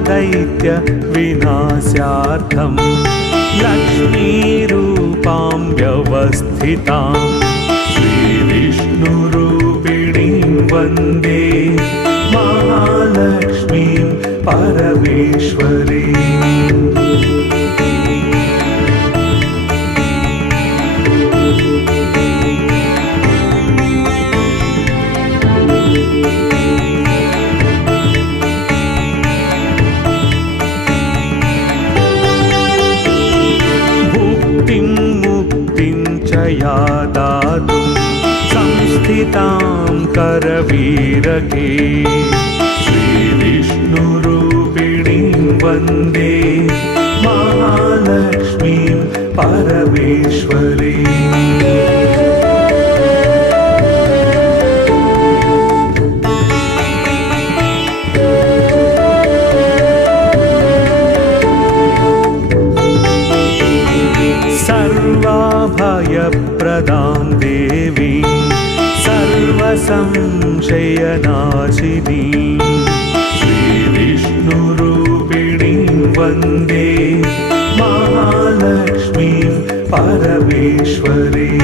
दैत्य विनाशार्थं लक्ष्मीरूपां व्यवस्थितां श्रीविष्णुरूपिणीं वन्दे महालक्ष्मीं परमेश्वरीम्। या दातुं संस्थितां करवीरके श्रीविष्णुरूपिणीं वन्दे महालक्ष्मीं परमेश्वरीम्। सर्वभयप्रदां देवीं सर्वसंशयनाशिनीं श्रीविष्णुरूपिणीं वन्दे महालक्ष्मीं परमेश्वरीम्।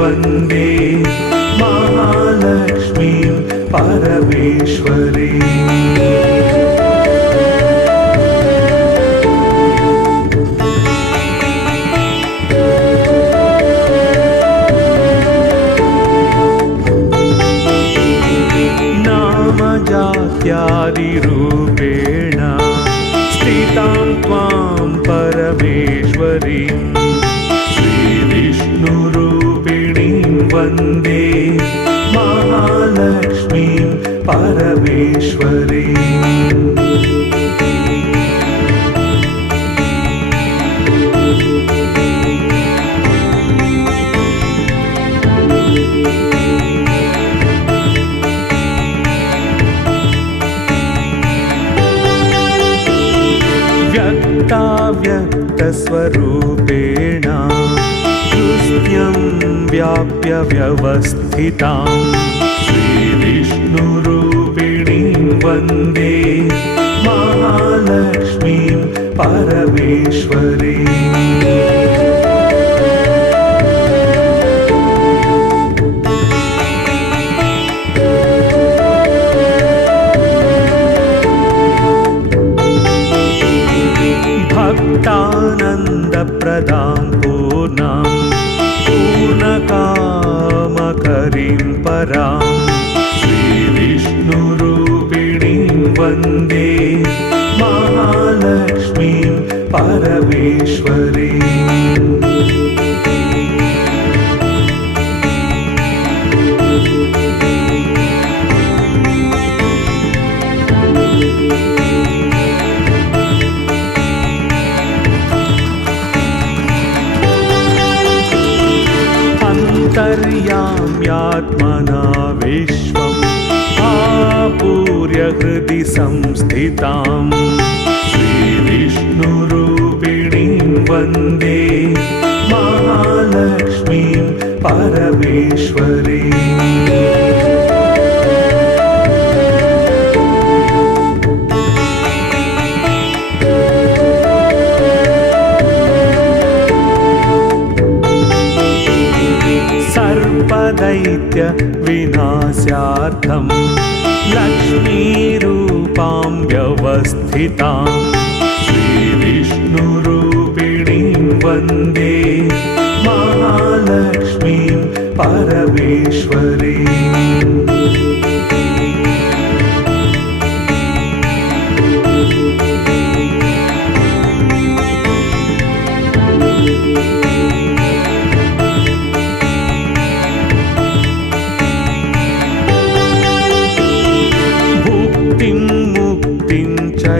वन्दे महालक्ष्मीं परमेश्वरीम् जात्यादिरूपेण स्थितां त्वां परमेश्वरीं श्रीविष्णुरूपिणीं वन्दे महालक्ष्मीं परमेश्वरीम् व्यक्तस्वरूपेण हृद्यं व्याप्य व्यवस्थितां श्रीविष्णुरूपिणीं वन्दे महालक्ष्मीं परमेश्वरीम् भक्तानन्दप्रदां पूर्णां पूर्णकामकरीं परां श्रीविष्णुरूपिणीं वन्दे महालक्ष्मीं परमेश्वरीम् आत्मना विश्वम् आपूर्य हृदि संस्थितां श्रीविष्णुरूपिणीं वन्दे महालक्ष्मीं परमेश्वरीम् दैत्य विनाशार्थं लक्ष्मीरूपां व्यवस्थितां श्रीविष्णुरूपिणीं वन्दे महालक्ष्मीं परमेश्वरीम्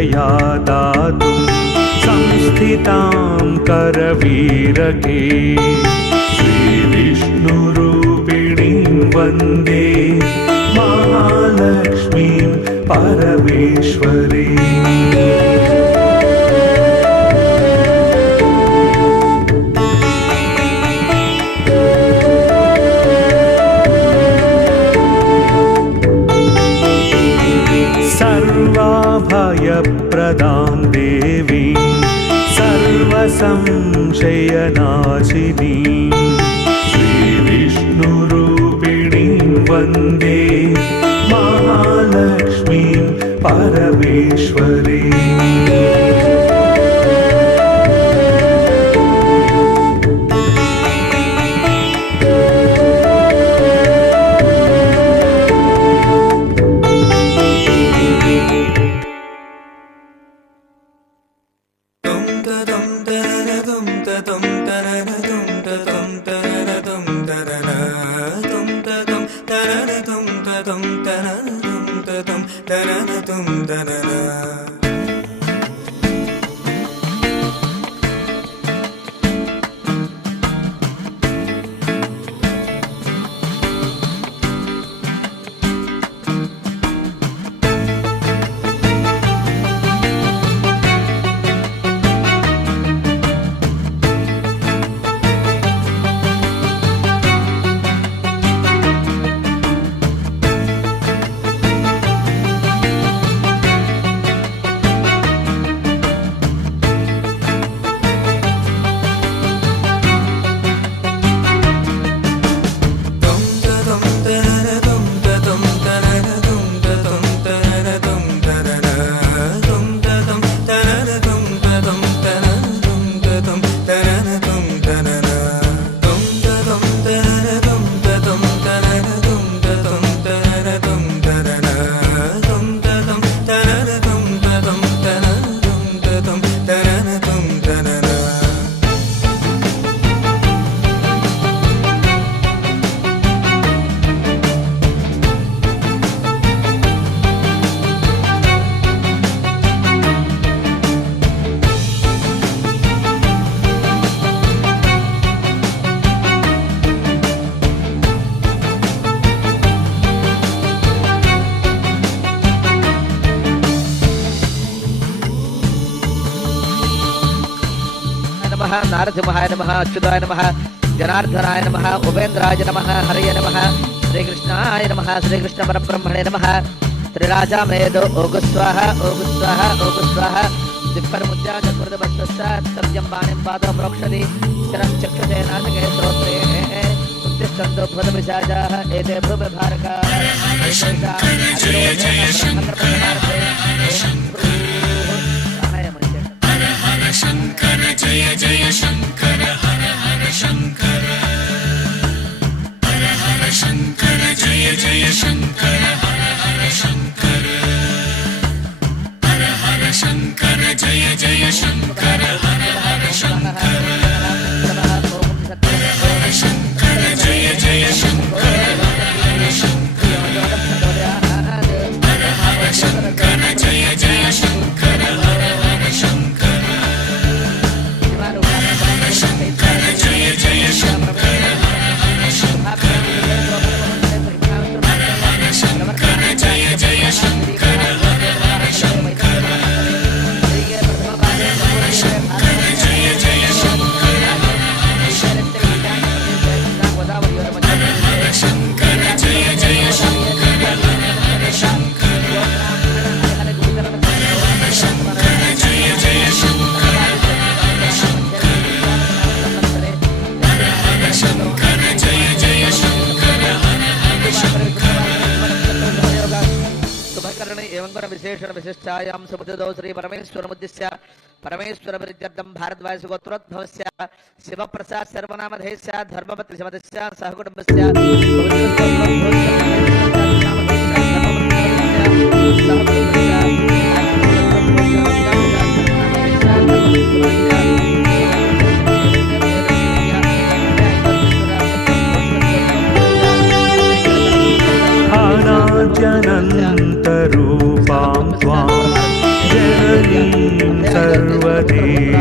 या दातुं संस्थितां करवीरके श्रीविष्णुरूपिणीं वन्दे महालक्ष्मीं परमेश्वरीम् सर्वाभयप्रदां देवीं सर्वसंशयनाशिनीं श्रीविष्णुरूपिणीं वन्दे महालक्ष्मीं परमेश्वरीम् नारसिंहाय नमः अच्युताय नमः जनार्दनाय नमः उपेन्द्राय नमः हरये नमः श्रीकृष्णाय नमः श्रीकृष्ण परब्रह्मणे नमः त्रिराजामेदो ओगु स्वाहा ओगु स्वाहा ओगु स्वाहा दिप्परमुद्या चतुर्दवस्तस्यं वाणिं पादं प्रोक्षति शरं चक्षुषे नाटके श्रोत्रे उत्तिष्ठन्तो भूतपिशाचाः एते भूमिभारकाः जय जय शंकर हर हर शंकर जय जय शंकर हर हर शंकर हर हर शंकर जय जय शंकर हर हर शंकर हर हर शंकर जय जय शंकर हर हर शंकर हर शंकर जय जय शंकर हर हर शंकर हर हर शंकर जय जय शंकर हर हर शंकर हर शंकर जय जय शंकर हर हर शंकर हर शंकर जय जय शंकर हर हर शंकर हर शंकर जय जय शंकर हर हर शंकर हर शंकर जय जय शंकर हर हर शंकर हर शंकर जय जय शंकर हर हर शंकर हर हर शंकर जय जय शंकर हर हर शंकर शुभकर्णे एवं विशेषण विशिष्टायां सुबुद्धौ श्री परमेश्वरमुद्दिश्य परमेश्वरप्रीत्यर्थं भारद्वाज गोत्रोद्भवस्य शिवप्रसाद सर्वनामधेयस्य धर्मपत्रि समदस्य सहकुटुम्बस्य अनाद्यनन्तरूपां त्वां जननीं सर्वदेहिनां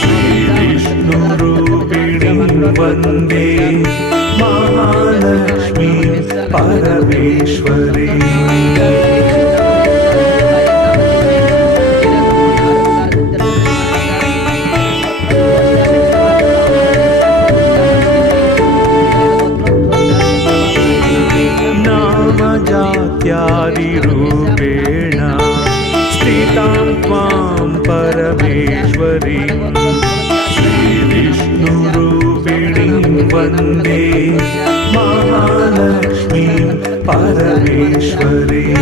श्रीविष्णुरूपिणीं वन्दे महालक्ष्मीं परमेश्वरीम् जात्यादिरूपेण स्थितां त्वां परमेश्वरीं श्रीविष्णुरूपिणीं वन्दे महालक्ष्मीं परमेश्वरीम्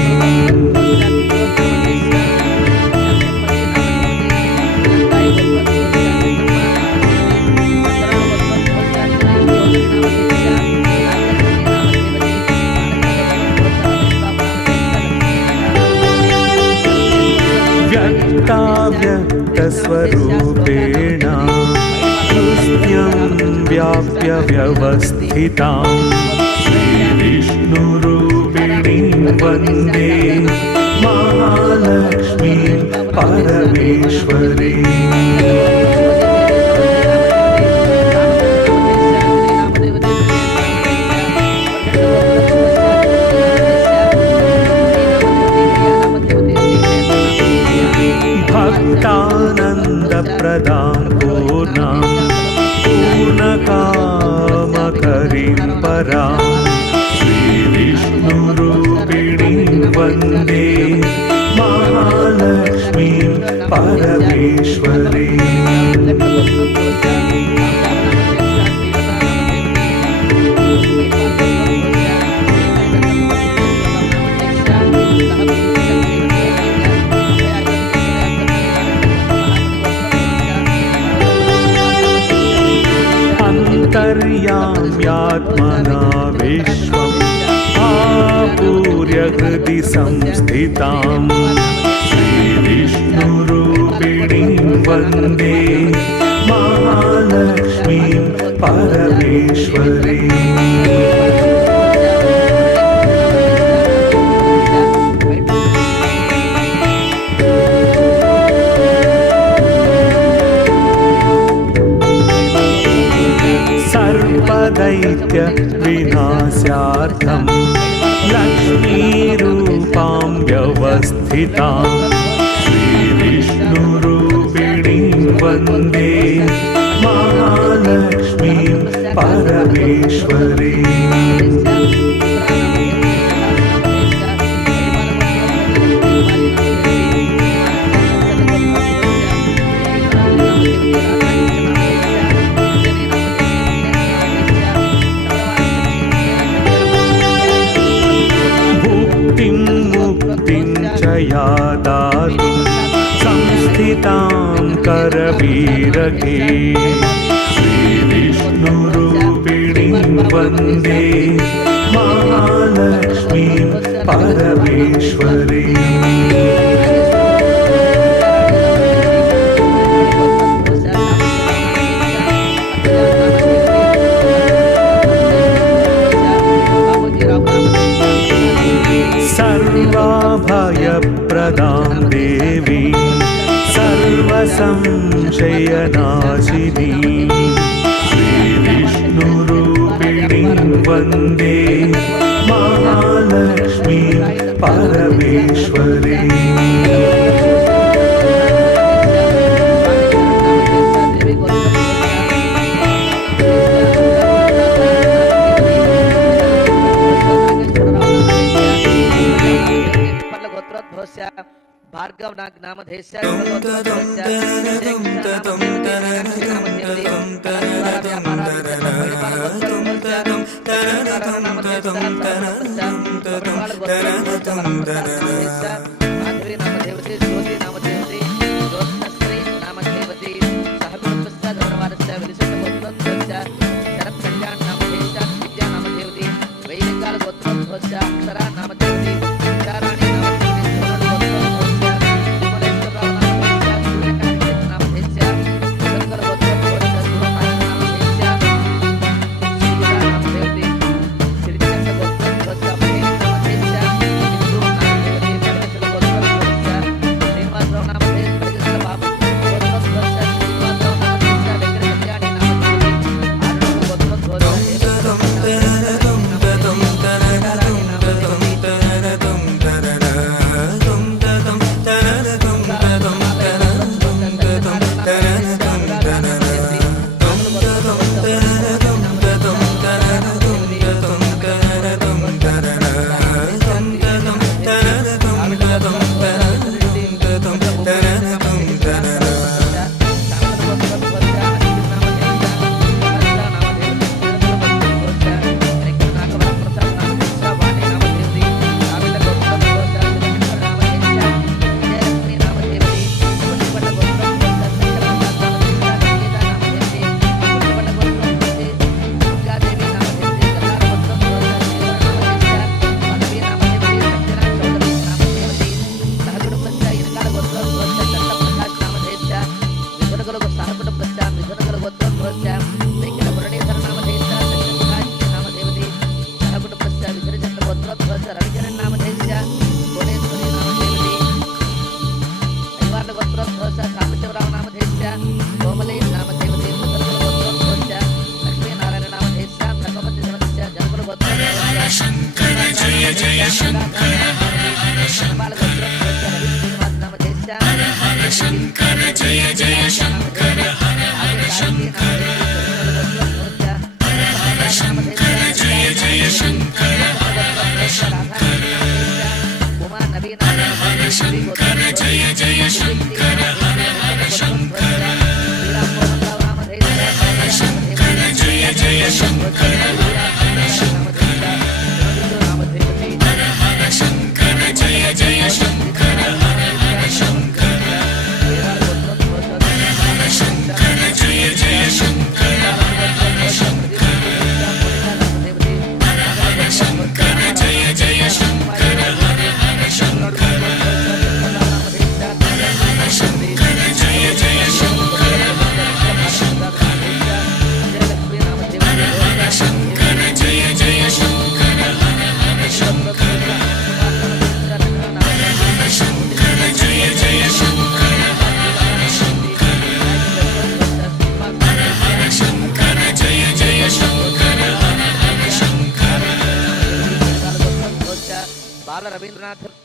व्यक्तस्वरूपेण हृदयं व्याप्य व्यवस्थितां श्रीविष्णुरूपिणीं वन्दे महालक्ष्मीं परमेश्वरीम् भक्तानन्दप्रदां पूर्णां पूर्णकामकरीं परां श्रीविष्णुरूपिणीं वन्दे महालक्ष्मीं परमेश्वरीम् अंतर्याम्यात्मना विश्वम् आपूर्य हृदि संस्थितां श्रीविष्णुरूपिणीं वन्दे महालक्ष्मीं परमेश्वरीम् सर्वदैत्य विनाशार्थं लक्ष्मीरूपां व्यवस्थितां श्रीविष्णुरूपिणीं वन्दे महालक्ष्मीं परमेश्वरी भुक्तिं मुक्तिं च या दातुं संस्थितां करवीरके श्रीविष्णुरूपिणीं वन्दे महालक्ष्मीं परमेश्वरी सर्वाभयप्रदां देवीं सर्वसंशयनाशिनीं श्रीविष्णुरूपिणीं वन्दे महालक्ष्मीं परमेश्वरी भार्गव नाग नामधेस्य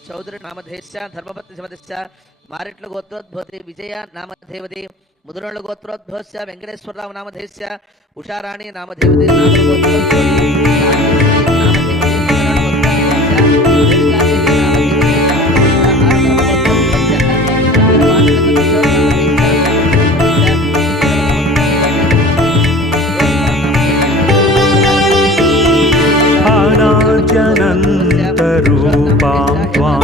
चौधरी नामधेयस्य धर्मपत्नी समधस्य मारिट्ल गोत्रोद्भवति विजया नामधेवती ಮುದುರೊಳ ಗೋತ್ರೋದ್ಭವಸ್ಯ ವೆಂಕಟೇಶ್ವರರಾವ್ ನಾಮಧೇಯಸ್ಯ ಉಷಾರಾಣಿ ನಾಮಧೇವತೆ अनाद्यनन्तरूपां त्वां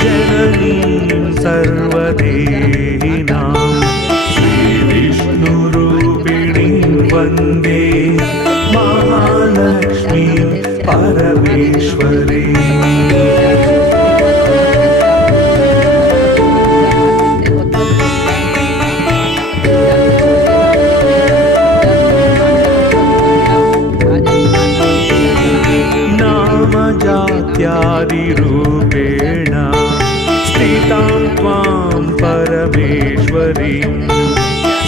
जननीं सर्वदेहिनां श्रीविष्णुरूपिणीं वन्दे महालक्ष्मीं परमेश्वरीम् जात्यादिरूपेण स्थितां त्वां परमेश्वरीं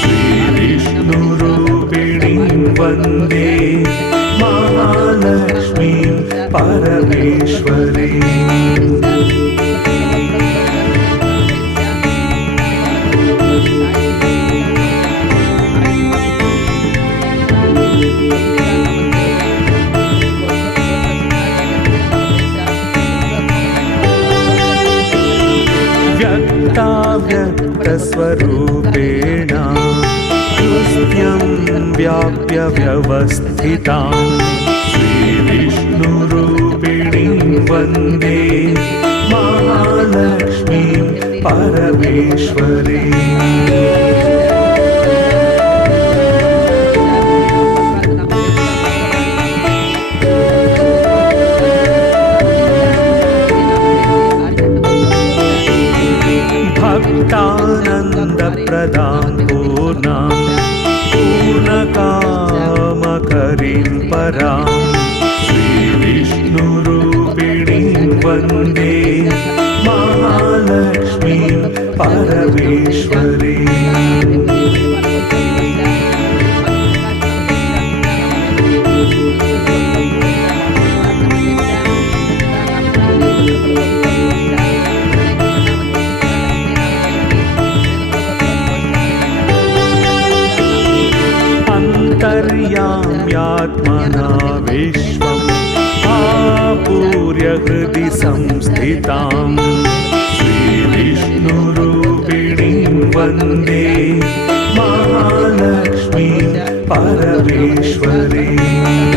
श्रीविष्णुरूपिणीं वन्दे महालक्ष्मीं परमेश्वरीम् व्यक्तस्वरूपेण हृदयं व्याप्य व्यवस्थितां श्रीविष्णुरूपिणीं वन्दे महालक्ष्मीं परमेश्वरीम् भक्तानन्दप्रदां पूर्णां पूर्णकामकरीं परां श्रीविष्णुरूपिणीं वन्दे महालक्ष्मीं परमेश्वरीम् आत्मना विश्वम् आपूर्य हृदि संस्थितां श्रीविष्णुरूपिणीं वन्दे